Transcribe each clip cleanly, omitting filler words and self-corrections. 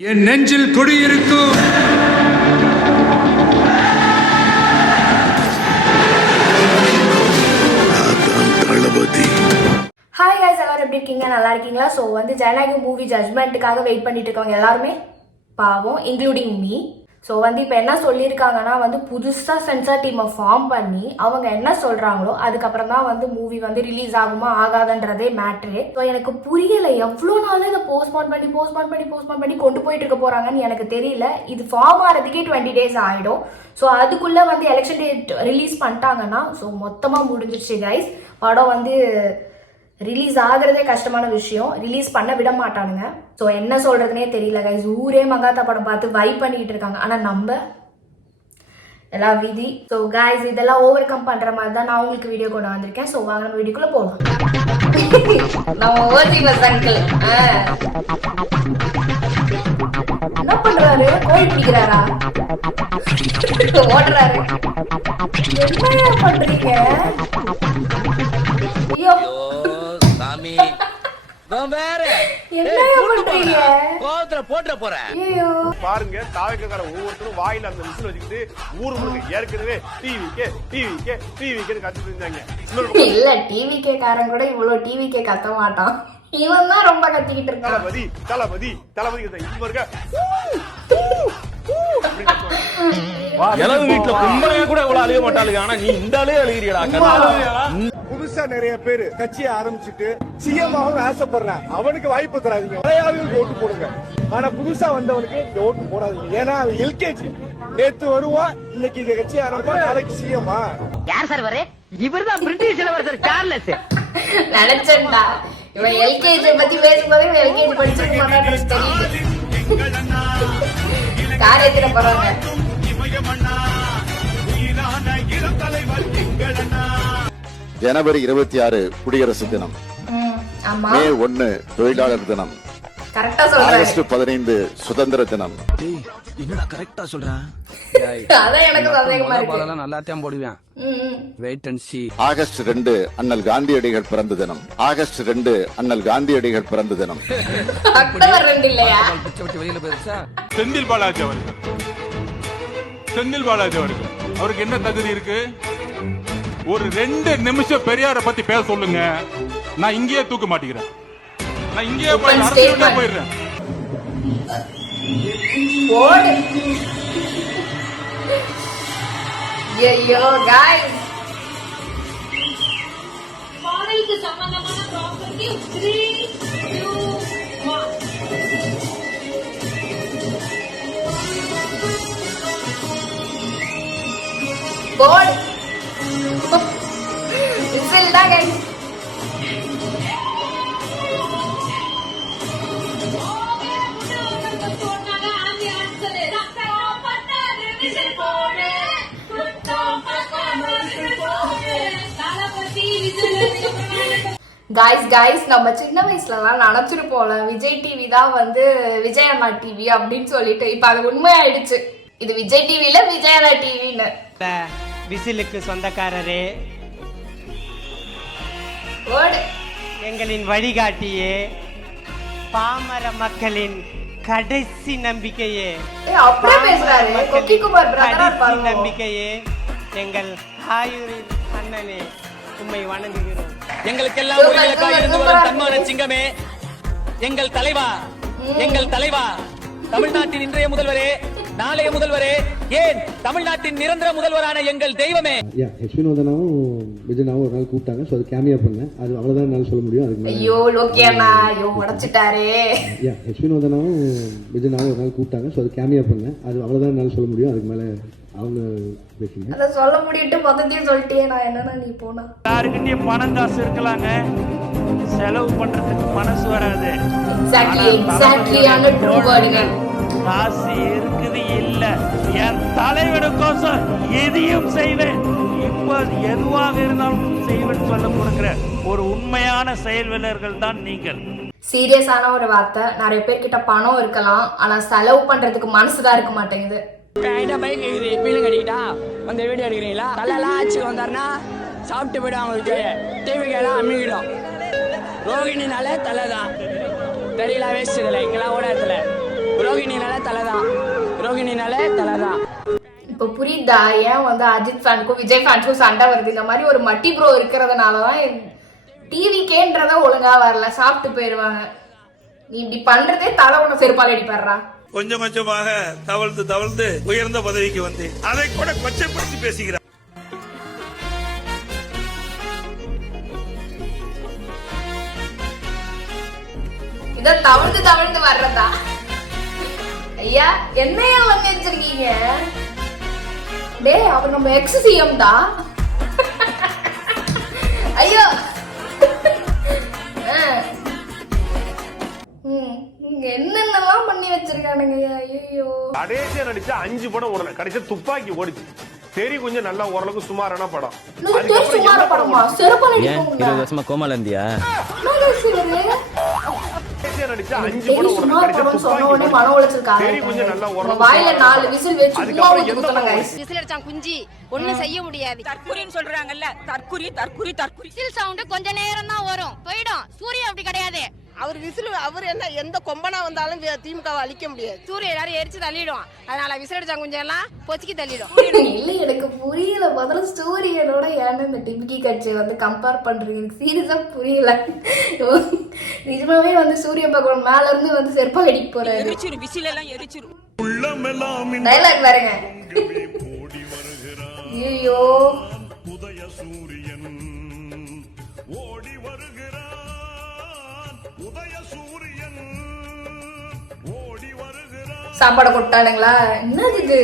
என் நெஞ்சில் குடியிருக்கும் தளபதி. Hi guys, எல்லாரும் எப்படி இருக்கீங்க? நல்லா இருக்கீங்களா? ஸோ ஜனநாயக மூவி ஜட்மெண்ட்டுக்காக வெயிட் பண்ணிட்டு இருக்கவங்க எல்லாருமே பாவம், இன்க்ளூடிங் மீ. ஸோ இப்போ என்ன சொல்லியிருக்காங்கன்னா புதுசாக சென்சார் டீமை ஃபார்ம் பண்ணி அவங்க என்ன சொல்கிறாங்களோ அதுக்கப்புறம் தான் மூவி ரிலீஸ் ஆகுமா ஆகாதுன்றதே மேட்ரு. ஸோ எனக்கு புரியலை, எவ்வளோ நாள் இதை போஸ்ட்போன் பண்ணி கொண்டு போயிட்டு இருக்க போகிறாங்கன்னு எனக்கு தெரியல. இது ஃபார்ம் ஆகிறதுக்கே 20 days ஆகிடும். ஸோ அதுக்குள்ளே எலெக்ஷன் டேட் ரிலீஸ் பண்ணிட்டாங்கன்னா ஸோ மொத்தமாக முடிஞ்சிருச்சு கைஸ். படம் ரிலீஸ் ஆகுறதே கஷ்டமான விஷயம், ரிலீஸ் பண்ண விட மாட்டானுங்க. ஸோ என்ன சொல்றதுனே தெரியல கைஸ். ஊரே மங்காத்தா படம் பார்த்து வைப் பண்ணிக்கிட்டு இருக்காங்க, ஆனா நம்ம எல்லாம் விதி. ஸோ கைஸ், இதெல்லாம் ஓவர் கம் பண்ற மாதிரி தான் நான் உங்களுக்கு வீடியோ கொண்டு வந்திருக்கேன். ஸோ வாங்க நம்ம வீடியோக்குள்ள போகலாம். நம்ம ஓசிவஸ் அங்கிள் என்ன பண்றாரு? கோழி பிடிக்கிறாரா? ஓடுறாரு. என்ன பண்றீங்க? ஐயோ சாமி, பாருங்க தாவக்கார ஒவ்வொருத்தரும் வாயில அந்த மிஷின் வச்சுக்கிட்டு ஊரு முழுக்க ஏற்கனவே டிவிக்கே கத்துட்டு இருந்தாங்க. இல்ல டிவிக்கே காரன் கூட இவ்வளவு டிவிக்கே கத்த மாட்டான், இவன் தான் ரொம்ப கத்திக்கிட்டு இருக்கான். தளபதி வீட்டுல கும்பலையா கூட இவ்வளவு அழுக மாட்டாளுங்க, ஆனா நீ இந்த ஆளே அழுகிறியடா. புதுசா நிறைய பேரு கட்சியை ஆரம்பிச்சுட்டு சிஎம் ஆசைப்படுறேன், அவனுக்கு வாய்ப்பு தராதீங்க. மலையாளிகளுக்கு ஓட்டு போடுங்க, ஆனா புதுசா வந்தவனுக்கு இந்த ஓட்டு போடாதீங்க. ஏன்னா எல்கேஜி நேத்து வருவான், இன்னைக்கு இந்த கட்சி ஆரம்பிப்பா, நாளைக்கு சிஎம்மா. யார் சார் வர? இவர்தான் பிரிட்டிஷ் இளவரசர் சார்லஸ். நினைச்சேன்டா இவன் எல்கேஜி பத்தி பேசும்போது எல்கேஜி படிச்சுட்டு மாட்டான்னு தெரியுது. காரியத்துல போறாங்க. ஜனவரி 26 குடியரசு தினம், மே 1 தொழிலாளர் தினம், ஆகஸ்ட் 15 சுதந்திர தினம். என்னடா கரெக்டா சொல்றேன்? அதான் எனக்கு சந்தேகமா இருக்கு. நல்லாத்தான் போடுவேன். Wait and sea. ஆகஸ்ட் 2 அண்ணல் காந்தியடிகள் பிறந்த தினம், ஆகஸ்ட் 2 அண்ணல் காந்தியடிகள் பிறந்த தினம். அக்டோபர் 2 இல்லையா? வெளியில போயிருச்சா? செந்தில் பாலாஜி அவர்கள் அவருக்கு என்ன தகுதி இருக்கு? ஒரு 2 நிமிஷம் பெரியார பத்தி பேச சொல்லுங்க, நான் இங்கேயே தூக்க மாட்டேங்கிறேன், நான் இங்கேயே போயிடுறேன். ஐயோ गाइस, மாடலுக்கு சம்பந்தமான ப்ராப்பர்ட்டி 3 2 1. கோட் விசில் தான் गाइस. காய்ஸ் நம்ம சின்ன வயசுலலாம் நினைச்சிருப்போம்ல விஜய் டிவி தான் விஜய் அண்ணா டிவி அப்படின்னு சொல்லிட்டு. இப்ப அது உண்மையாயிடுச்சு, இது விஜய் டிவில விஜய் அண்ணா டிவின்னு. விசிலுக்கு சொந்தக்காரரே, எங்களின் வழிகாட்டியே, பாமர மக்களின் கடைசி நம்பிக்கையே, அப்படியே பேசுறாரு கடைசி நம்பிக்கையே, எங்கள் ஆயுரின் அண்ணனே, உம்மை வணங்குகிறோம். எங்களுக்கெல்லாம் உரிமைகளுக்காக இருந்து வரும் தன்மான சிங்கமே, எங்கள் தலைவா, தமிழ்நாட்டின் இன்றைய முதல்வரே, நாளைய முதல்வரே, ஏன் தமிழ்நாட்டின் நிரந்தர முதல்வரான எங்கள் தெய்வமே. வினோதனாவும் விஜயனாவும் ஒரு நாள் கூப்பிட்டாங்க. ஸோ அது கேமியா பண்ணேன், அது அவ்வளோதான் என்னால் சொல்ல முடியும். அதுக்கு ஐயோ லோக்கியாண்ணா ஐயோ உடைச்சிட்டாரே. வினோதனாவும் விஜயனாவும் ஒரு நாள் கூப்பிட்டாங்க. ஸோ அது கேமியா பண்ணேன், அது அவ்வளோதான் என்னால் சொல்ல முடியும். அதுக்கு மேலே அவங்க பேசுங்க. அதை சொல்ல முடியிட்டு மொத்தத்தையும் சொல்லிட்டே நான் என்னன்னா நீ போனா யாருக்கிட்டயும் பணம் காசு இருக்கலாங்க, செலவு பண்றதுக்கு மனசு வராது. காசு இருக்குது இல்ல, என் தலைவனுக்கோசம் எதையும் செய்வேன், இப்ப எதுவாக இருந்தாலும் செய்வேன் சொல்ல கொடுக்கிற ஒரு உண்மையான செயல் வீரர்கள் தான் நீங்கள். சீரியஸான ஒரு வார்த்தை. நிறைய பேர்கிட்ட பணம் இருக்கலாம், ஆனா செலவு பண்றதுக்கு மனசுதான் இருக்க மாட்டேங்குது. அந்த வீடியோ எடுக்கிறீங்களா? தலையெல்லாம் ஆச்சு வந்தாருன்னா சாப்பிட்டு போயிடும், அவங்களுக்கு டிவிக்கெல்லாம் அம்மிக்கிடும். ரோகிணினாலே தலை தான் தெரியல, வேஸ்ட் இதில் இங்கெல்லாம் ஓட இடத்துல ரோகிணினால தலைதான், ரோகிணினால தலைதான். இப்போ புரியுதா ஏன் வந்து அஜித் ஃபேனுக்கும் விஜய் ஃபேனுக்கும் சண்டை வருது? இந்த மாதிரி ஒரு மட்டி ப்ரோ இருக்கிறதுனால தான் டிவிக்கேன்றத ஒழுங்கா வரல, சாப்பிட்டு போயிடுவாங்க. நீ இப்படி பண்றதே தலை உன செருப்பால் அடிப்படுறா. கொஞ்சம் கொஞ்சமாக தவழ்ந்து தவழ்ந்து உயர்ந்த பதவிக்கு வந்தேன். அதை கூட கொச்சைப்படுத்தி பேசுகிறார். இத தவழ்ந்து தவழ்ந்து வர்றதா? ஐயா என்னையா வந்து வச்சிருக்கீங்க? டேய் அவர் நம்ம எக்ஸ் சிஎம் தான். ஐயோ என்னென்னலாம் பண்ணி வச்சிருக்கானுங்க. ஐயோ கடைசியா நடிச்ச 5 படம் ஓடல, கடைசியா துப்பாக்கி ஓடிச்சு. சரி கொஞ்சம் நல்லா ஓரளவுக்கு சுமாரான படம். சுமார படமா? செருப்பால் அடிப்போம். 20 வருஷமா கோமால இருந்தியா? கடைசியா நடிச்ச 5 படம் ஓடல, கடைசியா சொன்ன உடனே மன உளைச்சல்காரங்க. சரி கொஞ்சம் நல்லா ஓரளவுக்கு வாயில 4 விசில் வச்சு சும்மா ஊத்துறாங்க. விசில் அடிச்சான் குஞ்சி ஒண்ணும் செய்ய முடியாது. தற்குறின்னு சொல்றாங்கல்ல, தற்குறி தற்குறி தற்குறி. விசில் சவுண்ட் கொஞ்ச நேரம் தான் வரும், போய்டும். சூர்யா அப்படி கிடையாது. அவர் விசில் அவர் என்ன எந்த கொம்பனா வந்தாலும் திமுகவை அழிக்க முடியாது. சூர்யா எல்லாரும் எரிச்சு தள்ளிடும். அதனால விசில் அடிச்சா கொஞ்சம் எல்லாம் பொச்சுக்கி தள்ளிடும். இல்ல எனக்கு புரியல. முதல்ல சூரியனோட ஏன்னா இந்த டிமிக்கி கட்சியை வந்து கம்பேர் பண்றீங்க? எனக்கு சீரியஸா புரியல. நிஜமாவே வந்து சூரிய பகவான் மேல இருந்து வந்து செருப்பா அடிக்க போறாரு. எரிச்சிரும், விசில் எல்லாம் எரிச்சிரும். டைலாக் பாருங்க. ஐயோ சாப்பாடு கொட்டானுங்களா? என்னது இது?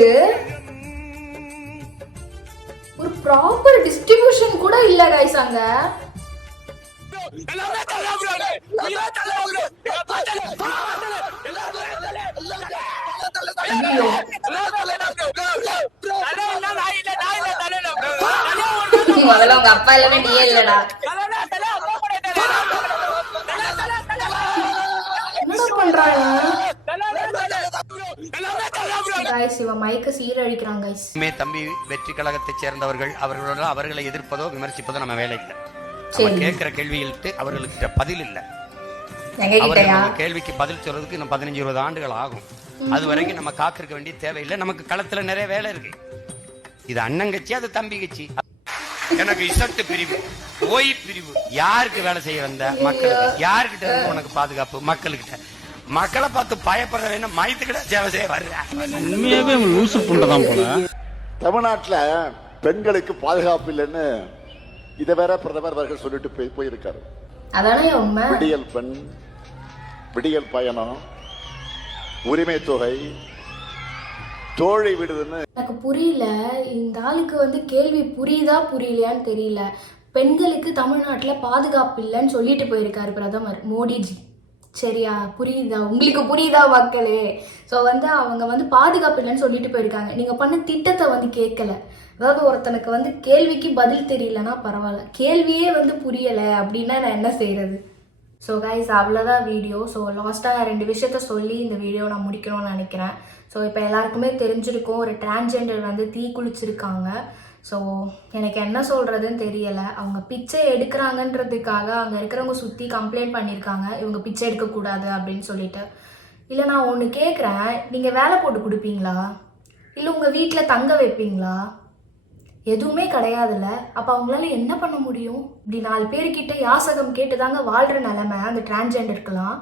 ஒரு ப்ராப்பர் டிஸ்ட்ரிபியூஷன் கூட இல்ல கைஸ் அங்க. ஐயோ முதல்ல உங்க அப்பா இல்லன்னா நீயே இல்லடா. என்ன பண்றாங்க गाइस? இவன் மைக்க சீரழிக்கிறாங்க गाइस. தம்பி வெற்றி கழகத்தைச் சேர்ந்தவர்கள் அவர்களை எதிர்ப்பதோ விமர்சிப்பதோ நம்ம வேலை இல்லை. நம்ம கேட்கிற கேள்விகளுக்கு அவர்களுக்கு பதில் இல்லை. கேள்விக்கு பதில் சொல்றதுக்கு இன்னும் 15-20 ஆண்டுகள் ஆகும். அது வரைக்கும் நம்ம காத்திருக்க வேண்டிய தேவையில்லை. நமக்கு களத்துல நிறைய வேலை இருக்கு. இது அண்ணன் கட்சி, அது தம்பி கட்சி. எனக்கு இசட்டு பிரிவு, ஓய் பிரிவு. யாருக்கு வேலை செய்ய வந்த? மக்களுக்கு. யாருக்கிட்ட இருந்து உனக்கு பாதுகாப்பு? மக்களுக்கிட்ட. மக்களை பார்த்து பயப்படுற வேணும், மயத்துக்கிட்ட சேவை செய்ய வர்றேன். போல தமிழ்நாட்டுல பெண்களுக்கு பாதுகாப்பு இல்லைன்னு இதை வேற பிரதமர் அவர்கள் சொல்லிட்டு போயிருக்காரு. அதானே உண்மை. விடியல் பெண், விடியல் பயணம், உரிமை தொகை, தோழி விடுதுன்னு. எனக்கு புரியல இந்த ஆளுக்கு வந்து கேள்வி புரியுதா புரியலையான்னு தெரியல. பெண்களுக்கு தமிழ்நாட்டுல பாதுகாப்பு இல்லைன்னு சொல்லிட்டு போயிருக்காரு பிரதமர் மோடிஜி. சரியா? புரியுதா உங்களுக்கு? புரியுதா மக்களே? ஸோ வந்து அவங்க வந்து பாதுகாப்பு இல்லைன்னு சொல்லிட்டு போயிருக்காங்க. நீங்க பண்ண திட்டத்தை வந்து கேட்கல. அதாவது ஒருத்தனுக்கு வந்து கேள்விக்கு பதில் தெரியலன்னா பரவாயில்ல, கேள்வியே வந்து புரியலை அப்படின்னா நான் என்ன செய்யறது? ஸோ கைஸ் அவ்வளோதான் வீடியோ. ஸோ லாஸ்ட்டாக 2 விஷயத்த சொல்லி இந்த வீடியோ நான் முடிக்கணும்னு நினைக்கிறேன். ஸோ இப்போ எல்லாருக்குமே தெரிஞ்சிருக்கும், ஒரு டிரான்ஸ்ஜெண்டர் வந்து தீ குளிச்சிருக்காங்க. ஸோ எனக்கு என்ன சொல்கிறதுன்னு தெரியலை. அவங்க பிச்சை எடுக்கிறாங்கன்றதுக்காக அங்கே இருக்கிறவங்க சுற்றி கம்ப்ளைண்ட் பண்ணியிருக்காங்க, இவங்க பிச்சை எடுக்கக்கூடாது அப்படின்னு சொல்லிட்டு. இல்லை நான் ஒன்று கேட்குறேன், நீங்கள் வேலை போட்டு கொடுப்பீங்களா? இல்லை உங்கள் வீட்டில் தங்க வைப்பீங்களா? எதுவுமே கிடையாதுல்ல. அப்போ அவங்களால என்ன பண்ண முடியும்? இப்படி 4 பேர்கிட்ட யாசகம் கேட்டு தாங்க வாழ்கிற நிலைமை அந்த டிரான்ஸ்ஜெண்டருக்கெல்லாம்.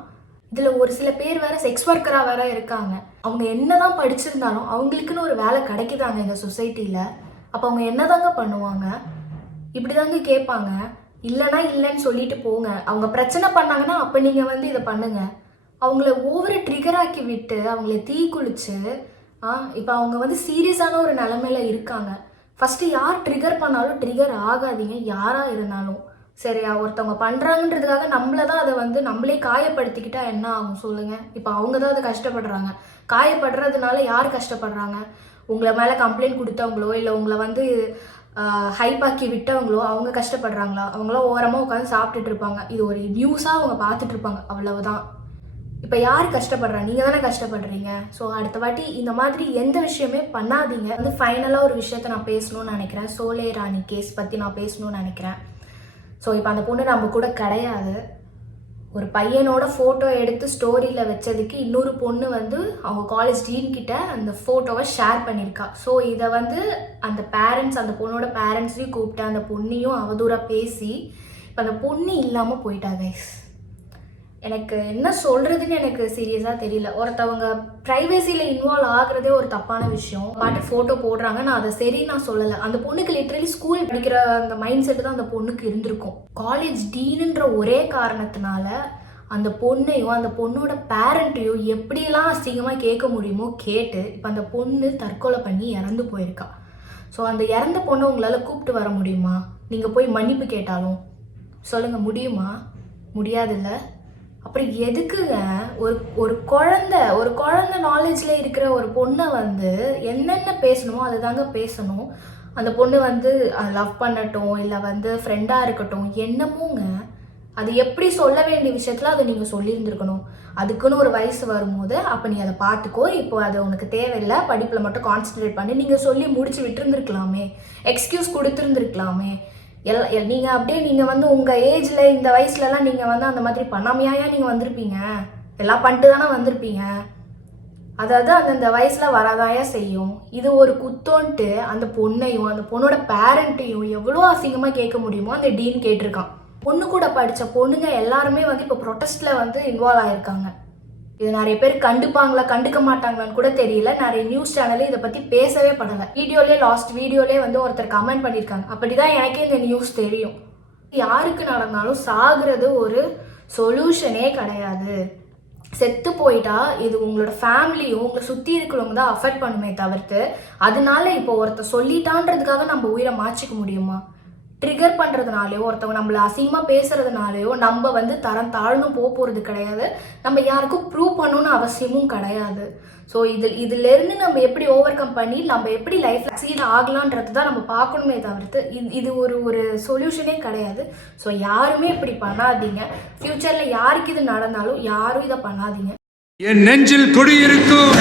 இதில் ஒரு சில பேர் வேற செக்ஸ் ஒர்க்கராக வேற இருக்காங்க. அவங்க என்னதான் படிச்சிருந்தாலும் அவங்களுக்குன்னு ஒரு வேலை கிடைக்குதாங்க இந்த சொசைட்டியில். அப்போ அவங்க என்னதாங்க பண்ணுவாங்க? இப்படி தாங்க கேட்பாங்க. இல்லைன்னா இல்லைன்னு சொல்லிட்டு போங்க. அவங்க பிரச்சனை பண்ணாங்கன்னா அப்போ நீங்கள் வந்து இதை பண்ணுங்க. அவங்கள ஓவரை ட்ரிகர் ஆக்கி விட்டு அவங்கள தீ குளிச்சு இப்போ அவங்க வந்து சீரியஸான ஒரு நிலைமையில இருக்காங்க. ஃபஸ்ட்டு யார் ட்ரிகர் பண்ணாலும் ட்ரிகர் ஆகாதீங்க, யாராக இருந்தாலும். சரியா? ஒருத்தவங்க பண்ணுறாங்கன்றதுக்காக நம்மள தான் அதை வந்து நம்மளே காயப்படுத்திக்கிட்டா என்ன ஆகும் சொல்லுங்கள்? இப்போ அவங்க தான் அதை கஷ்டப்படுறாங்க. காயப்படுறதுனால யார் கஷ்டப்படுறாங்க? உங்களை மேலே கம்ப்ளைண்ட் கொடுத்தவங்களோ இல்லை உங்களை வந்து ஹைப்பாக்கி விட்டவங்களோ அவங்க கஷ்டப்படுறாங்களா? அவங்களாம் ஓரமாக உட்காந்து சாப்பிட்டுட்டு இருப்பாங்க. இது ஒரு நியூஸாக அவங்க பார்த்துட்டு இருப்பாங்க, அவ்வளவுதான். இப்போ யார் கஷ்டப்படுறா? நீங்கள் தானே கஷ்டப்படுறீங்க. ஸோ அடுத்த வாட்டி இந்த மாதிரி எந்த விஷயமே பண்ணாதீங்க. வந்து ஃபைனலாக ஒரு விஷயத்த நான் பேசணும்னு நினைக்கிறேன். சோலே ராணி கேஸ் பற்றி நான் பேசணும்னு நினைக்கிறேன். ஸோ இப்போ அந்த பொண்ணு நம்ம கூட கிடையாது. ஒரு பையனோட ஃபோட்டோ எடுத்து ஸ்டோரியில் வச்சதுக்கு இன்னொரு பொண்ணு வந்து அவங்க காலேஜ் டீன் கிட்ட அந்த ஃபோட்டோவை ஷேர் பண்ணியிருக்கா. ஸோ இதை வந்து அந்த பேரண்ட்ஸ், அந்த பொண்ணோட பேரண்ட்ஸையும் கூப்பிட்டு அந்த பொண்ணையும் அவதூறாக பேசி இப்போ அந்த பொண்ணு இல்லாமல் போயிட்டா கைஸ். எனக்கு என்ன சொல்கிறதுன்னு எனக்கு சீரியஸாக தெரியல. ஒருத்தவங்க ப்ரைவசியில் இன்வால்வ் ஆகுறதே ஒரு தப்பான விஷயம். பாட்டு ஃபோட்டோ போடுறாங்க, நான் அதை சரி நான் சொல்லலை. அந்த பொண்ணுக்கு லிட்ரலி ஸ்கூல் படிக்கிற அந்த மைண்ட் செட்டு தான் அந்த பொண்ணுக்கு இருந்திருக்கும். காலேஜ் டீனுன்ற ஒரே காரணத்தினால அந்த பொண்ணையும் அந்த பொண்ணோட பேரண்ட்டையும் எப்படியெல்லாம் அசிங்கமாக கேட்க முடியுமோ கேட்டு இப்போ அந்த பொண்ணு தற்கொலை பண்ணி இறந்து போயிருக்கா. ஸோ அந்த இறந்த பொண்ணை உங்களால் கூப்பிட்டு வர முடியுமா? நீங்கள் போய் மன்னிப்பு கேட்டாலும் சொல்லுங்கள், முடியுமா? முடியாதுல்ல. அப்புறம் எதுக்குங்க ஒரு குழந்தை நாலேஜில் இருக்கிற ஒரு பொண்ணை வந்து என்னென்ன பேசணுமோ அதை தாங்க பேசணும். அந்த பொண்ணு வந்து லவ் பண்ணட்டும், இல்லை வந்து ஃப்ரெண்டாக இருக்கட்டும், என்னமோங்க அது எப்படி சொல்ல வேண்டிய விஷயத்தில் அதை நீங்கள் சொல்லியிருந்துருக்கணும். அதுக்குன்னு ஒரு வயசு வரும்போது அப்போ நீ அதை பார்த்துக்கோ, இப்போ அது உனக்கு தேவையில்லை, படிப்பில் மட்டும் கான்சன்ட்ரேட் பண்ணி நீங்கள் சொல்லி முடிச்சு விட்டுருந்துருக்கலாமே, எக்ஸ்கியூஸ் கொடுத்துருந்துருக்கலாமே. நீங்கள் அப்படியே நீங்கள் வந்து உங்கள் ஏஜில் இந்த வயசுலலாம் நீங்கள் வந்து அந்த மாதிரி பண்ணாமையா நீங்கள் வந்திருப்பீங்க? எல்லாம் பண்ணிட்டு தானே வந்திருப்பீங்க. அதாவது அந்தந்த வயசில் வராதாயா செய்யும். இது ஒரு குத்தோன்ட்டு அந்த பொண்ணையும் அந்த பொண்ணோட பேரண்ட்டையும் எவ்வளோ அசிங்கமாக கேட்க முடியுமோ அந்த டீன் கேட்டிருக்கான். பொண்ணு கூட படித்த பொண்ணுங்க எல்லாருமே வந்து இப்போ ப்ரொட்டஸ்ட்டில் வந்து இன்வால்வ் ஆகிருக்காங்க. இது நிறைய பேர் கண்டுப்பாங்களா கண்டுக்க மாட்டாங்களான்னு கூட தெரியல. நிறைய நியூஸ் சேனலே இதை பற்றி பேசவே படலை. லாஸ்ட் வீடியோலேயே வந்து ஒருத்தர் கமெண்ட் பண்ணியிருக்காங்க. அப்படிதான் எனக்கே இந்த நியூஸ் தெரியும். யாருக்கு நடந்தாலும் சாகுறது ஒரு சொல்யூஷனே கிடையாது. செத்து போயிட்டா இது உங்களோட ஃபேமிலியும் உங்களை சுற்றி இருக்கிறவங்க தான் அஃபெக்ட் பண்ணுமே தவிர்த்து, அதனால இப்போ ஒருத்தர் சொல்லிட்டான்றதுக்காக நம்ம உயிரை மாற்றிக்க முடியுமா? ட்ரிகர் பண்ணுறதுனாலையோ ஒருத்தவங்க நம்மளை அசிங்கமாக பேசுறதுனாலையோ நம்ம வந்து தரம் தாழ்ந்தும் போகிறது கிடையாது. நம்ம யாருக்கும் ப்ரூவ் பண்ணணும்னு அவசியமும் கிடையாது. ஸோ இதுலேருந்து நம்ம எப்படி ஓவர் கம் பண்ணி நம்ம எப்படி லைஃப் சக்சீட் ஆகலான்றது தான் நம்ம பார்க்கணுமே தவிர்த்து இது ஒரு சொல்யூஷனே கிடையாது. ஸோ யாருமே இப்படி பண்ணாதீங்க. ஃப்யூச்சரில் யாருக்கு இது நடந்தாலும் யாரும் இதை பண்ணாதீங்க. என் நெஞ்சில் குடியிருக்கும்